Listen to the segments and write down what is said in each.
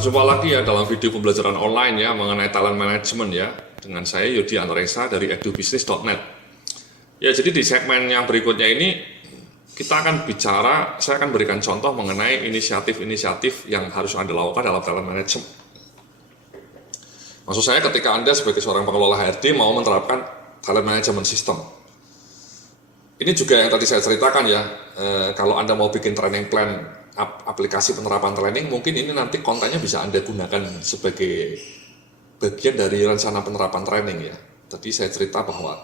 berjumpa lagi ya dalam video pembelajaran online ya mengenai talent management ya dengan saya Yudi Andresa dari edubisnis.net. Ya, jadi di segmen yang berikutnya ini kita akan bicara, saya akan berikan contoh mengenai inisiatif-inisiatif yang harus Anda lakukan dalam talent management. Maksud saya ketika Anda sebagai seorang pengelola HRD mau menerapkan talent management system. Ini juga yang tadi saya ceritakan ya, kalau Anda mau bikin training plan aplikasi penerapan training, mungkin ini nanti kontennya bisa Anda gunakan sebagai bagian dari rencana penerapan training ya. Tadi saya cerita bahwa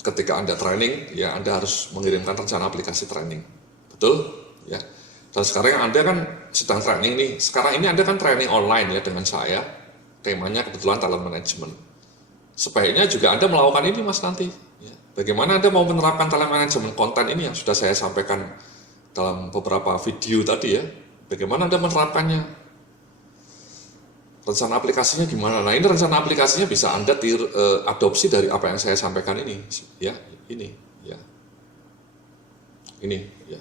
ketika Anda training, ya Anda harus mengirimkan rencana aplikasi training. Betul? Ya. Dan sekarang Anda kan sedang training nih, sekarang ini Anda kan training online ya dengan saya, temanya kebetulan talent management. Sebaiknya juga Anda melakukan ini Mas nanti. Ya. Bagaimana Anda mau menerapkan talent management konten ini yang sudah saya sampaikan dalam beberapa video tadi ya. Bagaimana Anda menerapkannya? Rencana aplikasinya gimana? Nah ini rencana aplikasinya bisa Anda adopsi dari apa yang saya sampaikan ini. Ya, ini. Ya. Ini. Ya.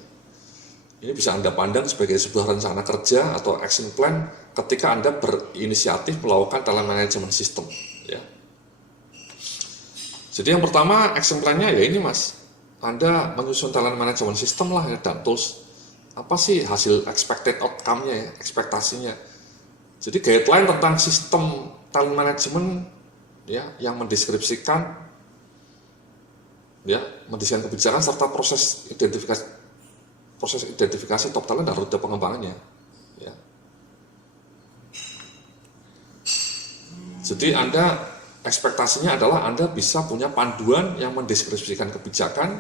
Ini bisa Anda pandang sebagai sebuah rencana kerja atau action plan ketika Anda berinisiatif melakukan talent management system. Ya. Jadi yang pertama action plan-nya ya ini Mas, Anda menyusun talent management system lah ya, dan tools. Apa sih hasil expected outcome-nya ya, ekspektasinya. Jadi guideline tentang sistem talent management ya, yang mendeskripsikan ya, mendesain kebijakan serta proses identifikasi top talent dan rute pengembangannya. Ya. Jadi Anda ekspektasinya adalah Anda bisa punya panduan yang mendeskripsikan kebijakan,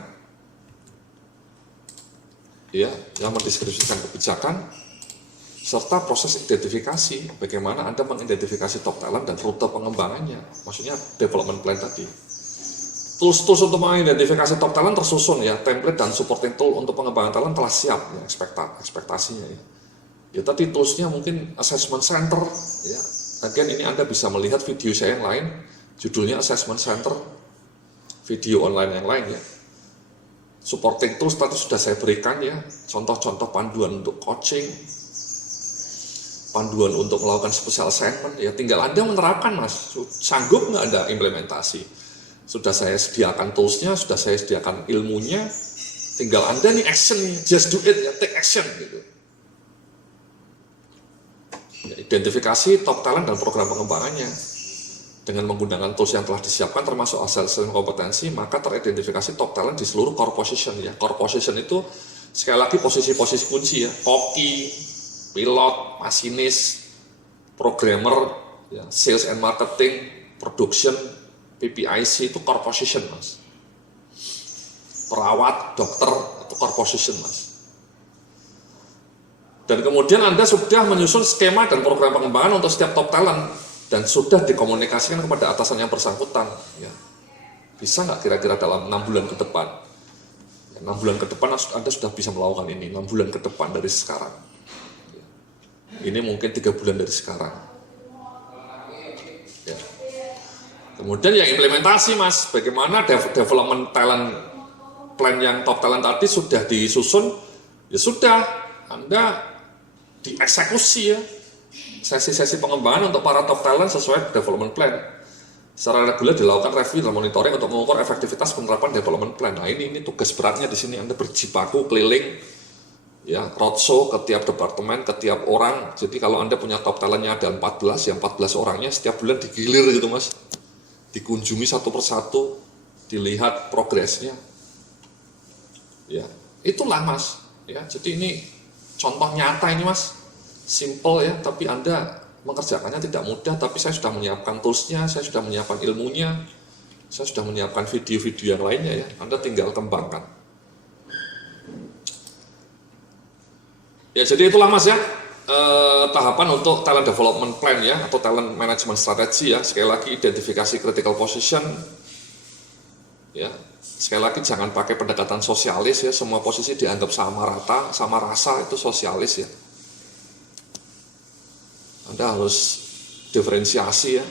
ya, yang mendeskripsikan kebijakan, serta proses identifikasi, bagaimana Anda mengidentifikasi top talent dan rute pengembangannya, maksudnya development plan tadi. Tools-tools untuk mengidentifikasi top talent tersusun ya, template dan supporting tool untuk pengembangan talent telah siap, ya, ekspektasinya ya. Ya tadi toolsnya mungkin assessment center, ya. Again ini Anda bisa melihat video saya yang lain, judulnya Assessment Center, video online yang lain ya. Supporting tools tadi sudah saya berikan ya, contoh-contoh panduan untuk coaching, panduan untuk melakukan special assignment, ya tinggal Anda menerapkan Mas, sanggup nggak Anda implementasi. Sudah saya sediakan toolsnya, sudah saya sediakan ilmunya, tinggal Anda nih action, just do it ya, take action gitu. Identifikasi top talent dan program pengembangannya dengan menggunakan tools yang telah disiapkan termasuk assessment kompetensi, maka teridentifikasi top talent di seluruh core position ya. Core position itu sekali lagi posisi-posisi kunci ya, koki, pilot, masinis, programmer, ya, sales and marketing, production, PPIC itu core position Mas. Perawat, dokter itu core position Mas. Dan kemudian Anda sudah menyusun skema dan program pengembangan untuk setiap top talent dan sudah dikomunikasikan kepada atasan yang bersangkutan. Ya. Bisa nggak kira-kira dalam 6 bulan ke depan? Ya, 6 bulan ke depan Anda sudah bisa melakukan ini, 6 bulan ke depan dari sekarang. Ya. Ini mungkin 3 bulan dari sekarang. Ya. Kemudian yang implementasi Mas, bagaimana development talent plan yang top talent tadi sudah disusun, ya sudah, Anda dieksekusi ya sesi-sesi pengembangan untuk para top talent sesuai development plan. Secara reguler dilakukan review dan monitoring untuk mengukur efektivitas penerapan development plan. Nah ini tugas beratnya di sini, Anda berjibaku keliling ya, roadshow ke tiap departemen, ke tiap orang. Jadi kalau Anda punya top talentnya ada 14, yang 14 orangnya setiap bulan digilir gitu Mas, dikunjungi satu persatu, dilihat progresnya. Ya itulah Mas ya, jadi ini contoh nyata ini Mas, simple ya, tapi Anda mengerjakannya tidak mudah, tapi saya sudah menyiapkan toolsnya, saya sudah menyiapkan ilmunya, saya sudah menyiapkan video-video yang lainnya ya, Anda tinggal kembangkan. Ya jadi itulah Mas ya, tahapan untuk talent development plan ya, atau talent management strategy ya, sekali lagi identifikasi critical position, ya. Sekali lagi jangan pakai pendekatan sosialis ya, semua posisi dianggap sama rata, sama rasa itu sosialis ya. Anda harus diferensiasi ya.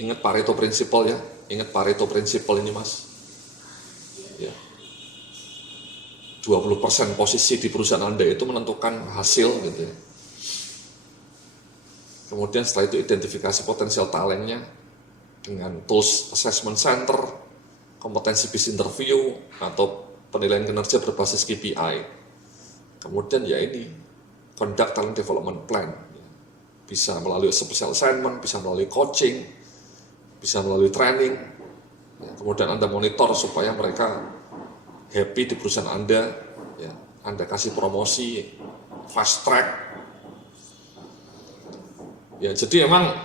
Ingat Pareto Principle ya, ingat Pareto Principle ini Mas. Ya. 20% posisi di perusahaan Anda itu menentukan hasil gitu ya. Kemudian setelah itu identifikasi potensial talentnya dengan tools assessment center, kompetensi based interview, atau penilaian kinerja berbasis KPI. Kemudian ya ini, conduct talent development plan. Bisa melalui special assignment, bisa melalui coaching, bisa melalui training. Ya, kemudian Anda monitor supaya mereka happy di perusahaan Anda. Ya, Anda kasih promosi, fast track. Ya, jadi emang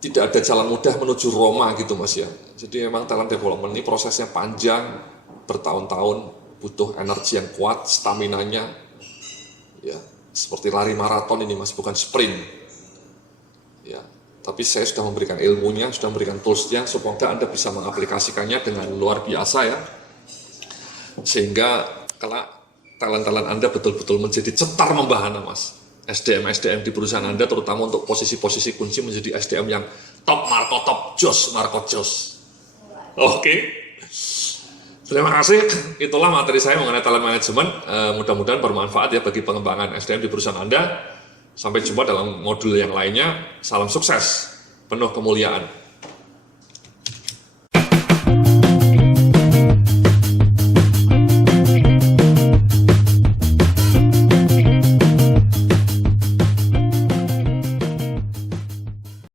tidak ada jalan mudah menuju Roma gitu Mas ya. Jadi memang talent development ini prosesnya panjang, bertahun-tahun, butuh energi yang kuat, stamina-nya. Ya, seperti lari maraton ini Mas, bukan sprint. Ya, tapi saya sudah memberikan ilmunya, sudah memberikan tools-nya, supaya Anda bisa mengaplikasikannya dengan luar biasa ya. Sehingga kelak talent-talent Anda betul-betul menjadi cetar membahana Mas. SDM di perusahaan Anda terutama untuk posisi-posisi kunci menjadi SDM yang top Marco, top Jos Marco Jos. Oke. Terima kasih. Itulah materi saya mengenai talent management. Mudah-mudahan bermanfaat ya bagi pengembangan SDM di perusahaan Anda. Sampai jumpa dalam modul yang lainnya. Salam sukses, penuh kemuliaan.